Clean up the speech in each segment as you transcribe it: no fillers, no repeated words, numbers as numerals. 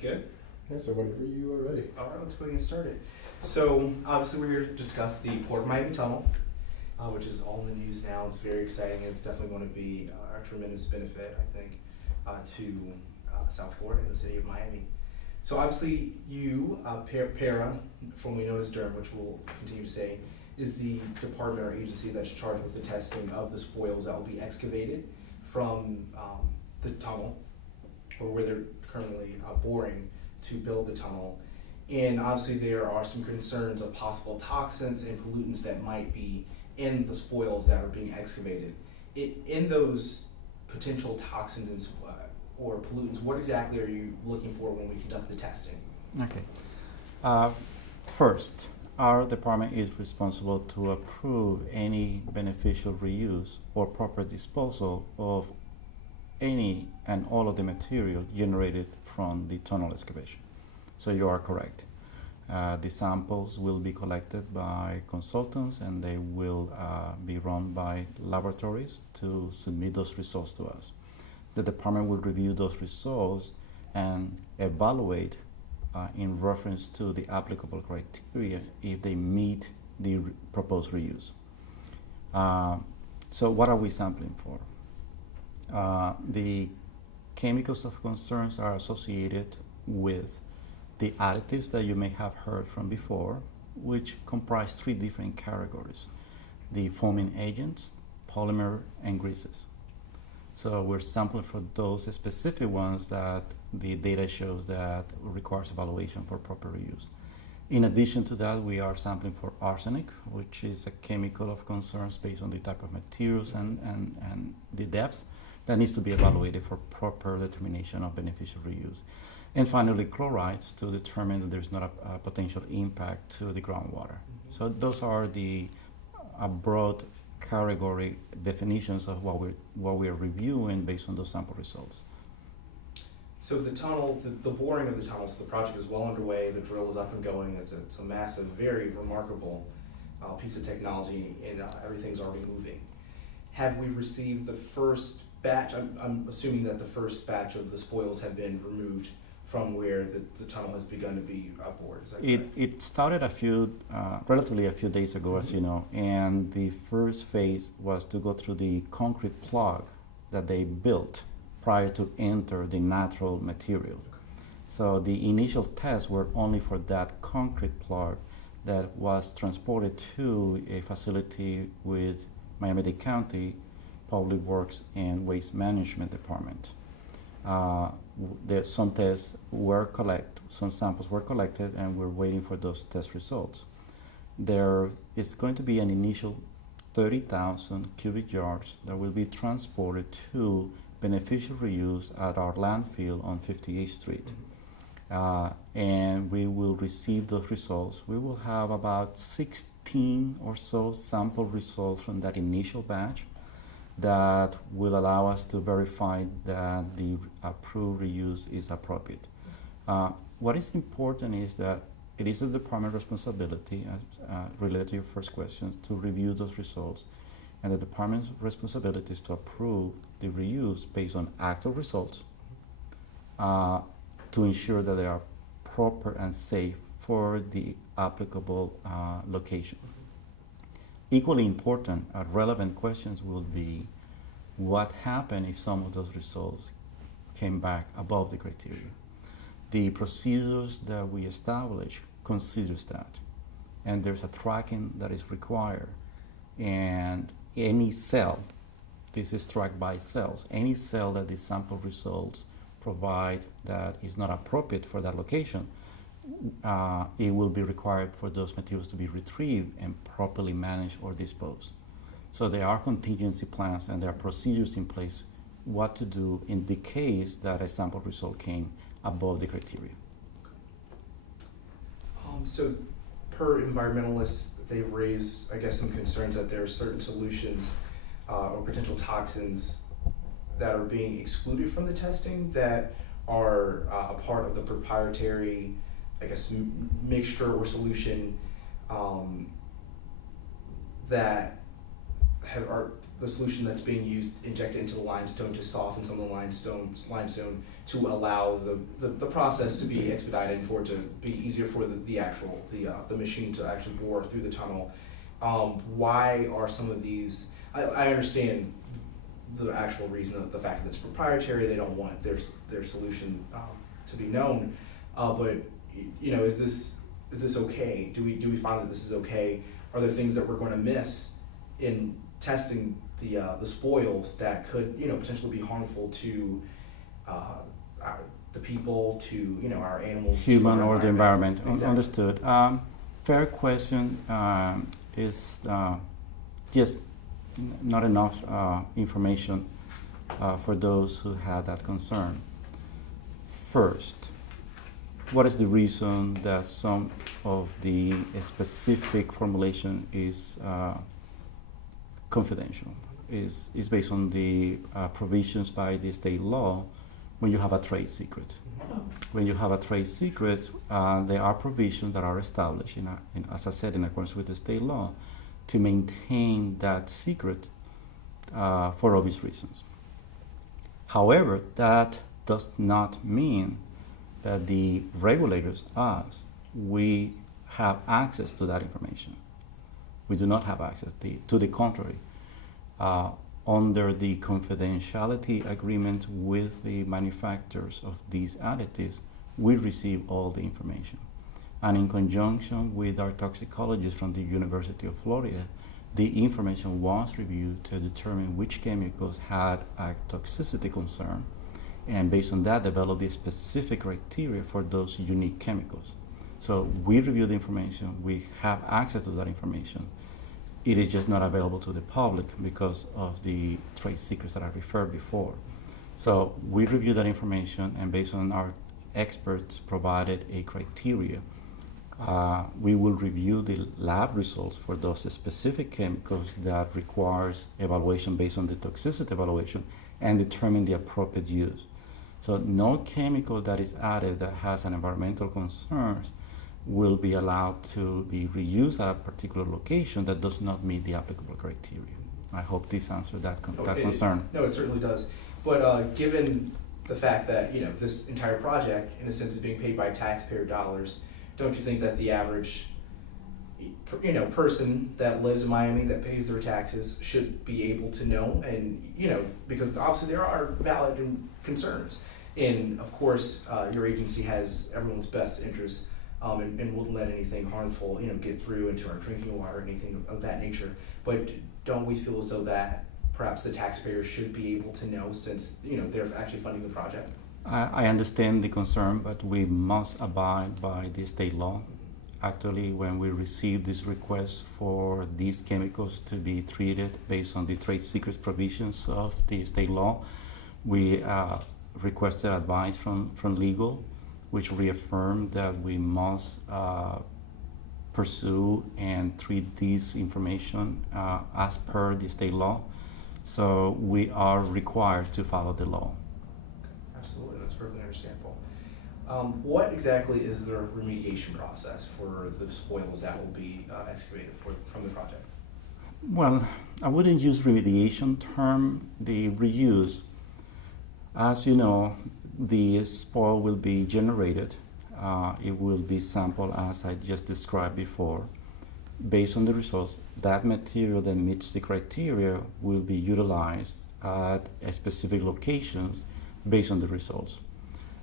good. Yeah, so whenever you are ready. All right, let's go ahead and get started. So obviously we're here to discuss the Port of Miami Tunnel, which is all in the news now. It's very exciting. It's definitely going to be a tremendous benefit, I think, to South Florida and the city of Miami. So obviously you, PARA, formerly known as DERM, which we'll continue to say, is the department or agency that's charged with the testing of the spoils that will be excavated from the tunnel, or where they're currently boring to build the tunnel. And obviously there are some concerns of possible toxins and pollutants that might be in the spoils that are being excavated. In those potential toxins and or pollutants, what exactly are you looking for when we conduct the testing? Okay. First, our department is responsible to approve any beneficial reuse or proper disposal of any and all of the material generated from the tunnel excavation. So you are correct. The samples will be collected by consultants and they will be run by laboratories to submit those results to us. The department will review those results and evaluate in reference to the applicable criteria if they meet the proposed reuse. So what are we sampling for? The chemicals of concerns are associated with the additives that you may have heard from before, which comprise three different categories: the foaming agents, polymer, and greases. So we're sampling for those specific ones that the data shows that requires evaluation for proper reuse. In addition to that, we are sampling for arsenic, which is a chemical of concerns based on the type of materials and the depth that needs to be evaluated for proper determination of beneficial reuse. And finally, chlorides to determine that there's not a potential impact to the groundwater. So those are the broad category definitions of what we're reviewing based on those sample results. So the tunnel, the boring of the tunnel, so the project is well underway, the drill is up and going. It's a massive, very remarkable piece of technology, and everything's already moving. Have we received the first batch? I'm assuming that the first batch of the spoils have been removed from where the tunnel has begun to be bored. Is that correct? It started relatively a few days ago, as you know, and the first phase was to go through the concrete plug that they built prior to enter the natural material. So the initial tests were only for that concrete plug that was transported to a facility with Miami-Dade County Public Works and Waste Management Department. Some tests were collected, some samples were collected, and we're waiting for those test results. There is going to be an initial 30,000 cubic yards that will be transported to beneficial reuse at our landfill on 58th Street. And we will receive those results. We will have about 16 or so sample results from that initial batch that will allow us to verify that the approved reuse is appropriate. What is important is that it is the department's responsibility, related to your first question, to review those results, and the department's responsibility is to approve the reuse based on actual results to ensure that they are proper and safe for the applicable location. Equally important, relevant questions will be what happened if some of those results came back above the criteria. The procedures that we establish considers that, and there's a tracking that is required, and any cell, this is tracked by cells, any cell that the sample results provide that is not appropriate for that location, it will be required for those materials to be retrieved and properly managed or disposed. So there are contingency plans and there are procedures in place what to do in the case that a sample result came above the criteria. So per environmentalists, they've raised, I guess, some concerns that there are certain solutions or potential toxins that are being excluded from the testing that are a part of the proprietary, I guess, mixture or solution that the solution that's being used injected into the limestone to soften some of the limestone to allow the process to be expedited and for it to be easier for the machine to actually bore through the tunnel. Why are some of these? I understand the actual reason, the fact that it's proprietary. They don't want their solution to be known. But you know, is this okay? Do we find that this is okay? Are there things that we're going to miss in testing the spoils that could, you know, potentially be harmful to the people, to, you know, our animals, human to our or the environment? Exactly. Understood. Fair question. Is just not enough information for those who had that concern. First, what is the reason that some of the specific formulation is confidential? Is based on the provisions by the state law when you have a trade secret. When you have a trade secret, there are provisions that are established, as I said, in accordance with the state law, to maintain that secret for obvious reasons. However, that does not mean that the regulators, us, we have access to that information. We do not have access. To the contrary, under the confidentiality agreement with the manufacturers of these additives, we receive all the information. And in conjunction with our toxicologists from the University of Florida, the information was reviewed to determine which chemicals had a toxicity concern, and based on that, develop the specific criteria for those unique chemicals. So we review the information, we have access to that information. It is just not available to the public because of the trade secrets that I referred before. So we review that information, and based on our experts provided a criteria, we will review the lab results for those specific chemicals that requires evaluation based on the toxicity evaluation and determine the appropriate use. So no chemical that is added that has an environmental concerns will be allowed to be reused at a particular location that does not meet the applicable criteria. I hope this answered that concern. No, it certainly does. But given the fact that, you know, this entire project, in a sense, is being paid by taxpayer dollars, don't you think that the average, you know, person that lives in Miami that pays their taxes should be able to know? And, you know, because obviously there are valid concerns, and of course your agency has everyone's best interest, and wouldn't let anything harmful, you know, get through into our drinking water or anything of that nature. But don't we feel as though that perhaps the taxpayers should be able to know, since, you know, they're actually funding the project? I understand the concern, but we must abide by the state law. Actually, when we received this request for these chemicals to be treated based on the trade secrets provisions of the state law, we requested advice from legal, which reaffirmed that we must pursue and treat this information as per the state law. So we are required to follow the law. Absolutely, that's perfectly understandable. What exactly is the remediation process for the spoils that will be excavated from the project? Well, I wouldn't use remediation term, the reuse. As you know, the spoil will be generated. It will be sampled as I just described before. Based on the results, that material that meets the criteria will be utilized at specific locations based on the results.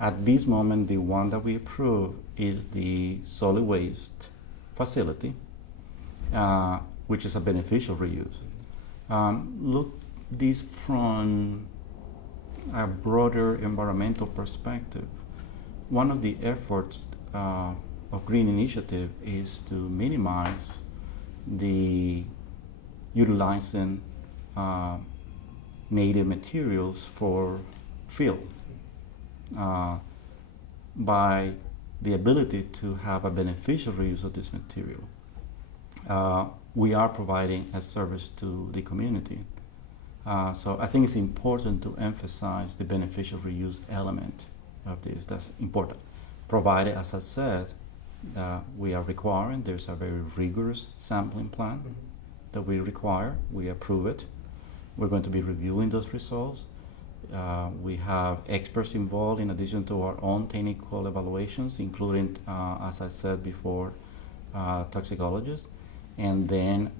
At this moment, the one that we approve is the solid waste facility, which is a beneficial reuse. Look this from a broader environmental perspective. One of the efforts of Green Initiative is to minimize the utilizing native materials for fill by the ability to have a beneficial reuse of this material. We are providing a service to the community. So I think it's important to emphasize the beneficial reuse element of this. That's important. Provided, as I said, we are requiring, there's a very rigorous sampling plan that we require. We approve it. We're going to be reviewing those results. We have experts involved in addition to our own technical evaluations, including, as I said before, toxicologists, and then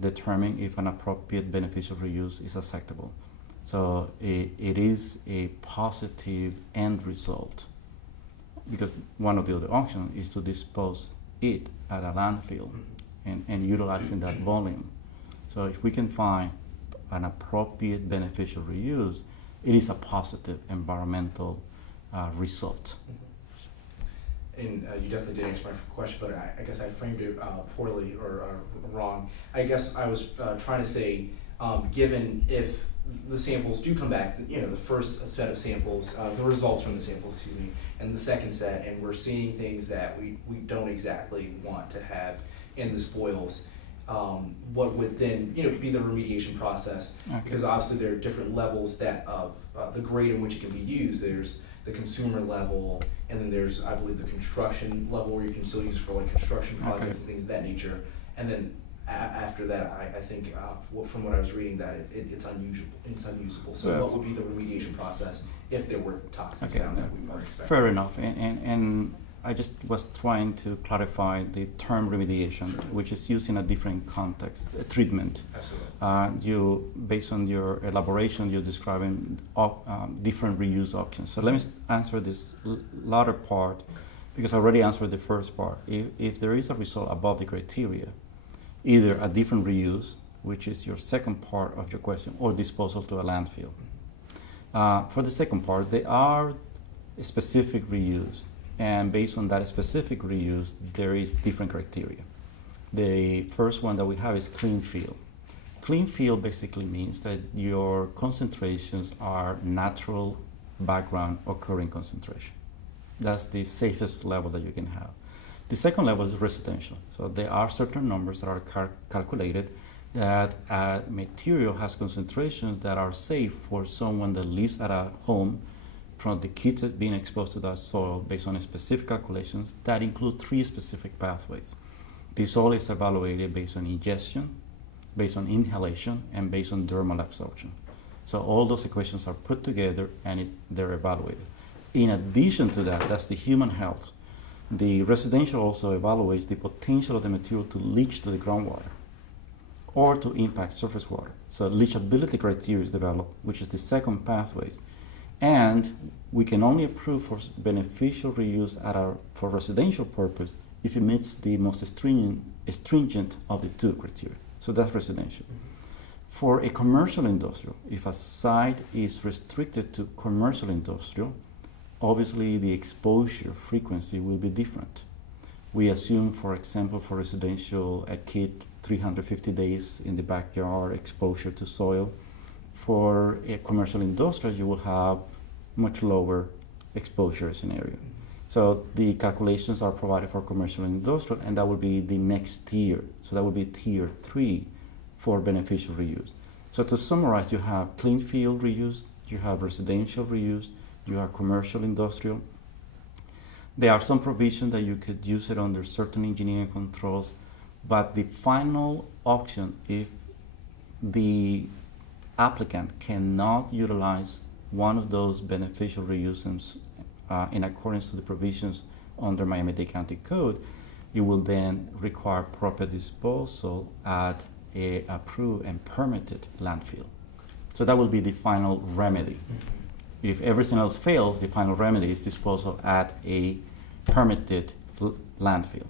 determine if an appropriate beneficial reuse is acceptable. So it is a positive end result, because one of the other options is to dispose it at a landfill and utilizing that volume. So if we can find an appropriate beneficial reuse, it is a positive environmental result. And you definitely did answer my question, but I guess I framed it poorly or wrong. I guess I was trying to say, given if the samples do come back, you know, the first set of samples, the results from the samples, excuse me, and the second set, and we're seeing things that we don't exactly want to have in the spoils, what would then, you know, be the remediation process? Okay. Because obviously there are different levels that of the grade in which it can be used. There's the consumer level, and then there's, I believe, the construction level where you can still use for like construction projects and things of that nature. And then after that, I think from what I was reading, that it's unusable. So Yeah. what would be the remediation process if there were toxins found that we weren't expecting? Fair enough, and I just was trying to clarify the term remediation, Sure. which is used in a different context, treatment. Absolutely. You, based on your elaboration, you're describing different reuse options. So let me answer this latter part, because I already answered the first part. If there is a result above the criteria, either a different reuse, which is your second part of your question, or disposal to a landfill. For the second part, there are specific reuse, and based on that specific reuse, there is different criteria. The first one that we have is clean field. Clean field basically means that your concentrations are natural background occurring concentration. That's the safest level that you can have. The second level is residential. So there are certain numbers that are calculated that material has concentrations that are safe for someone that lives at a home, from the kids being exposed to that soil based on specific calculations that include 3 specific pathways. This all is evaluated based on ingestion, based on inhalation, and based on dermal absorption. So all those equations are put together and they're evaluated. In addition to that, that's the human health. The residential also evaluates the potential of the material to leach to the groundwater or to impact surface water. So leachability criteria is developed, which is the second pathway. And we can only approve for beneficial reuse for residential purpose if it meets the most stringent of the 2 criteria. So that's residential. For a commercial industrial, if a site is restricted to commercial industrial, obviously the exposure frequency will be different. We assume, for example, for residential, a kit 350 days in the backyard exposure to soil. For a commercial industrial, you will have much lower exposure scenario. So the calculations are provided for commercial and industrial, and that will be the next tier. So that will be tier 3 for beneficial reuse. So to summarize, you have clean field reuse, you have residential reuse, you have commercial industrial. There are some provisions that you could use it under certain engineering controls, but the final option, if the applicant cannot utilize one of those beneficial reuses in accordance to the provisions under Miami-Dade County Code, it will then require proper disposal at a approved and permitted landfill. So that will be the final remedy. If everything else fails, the final remedy is disposal at a permitted landfill.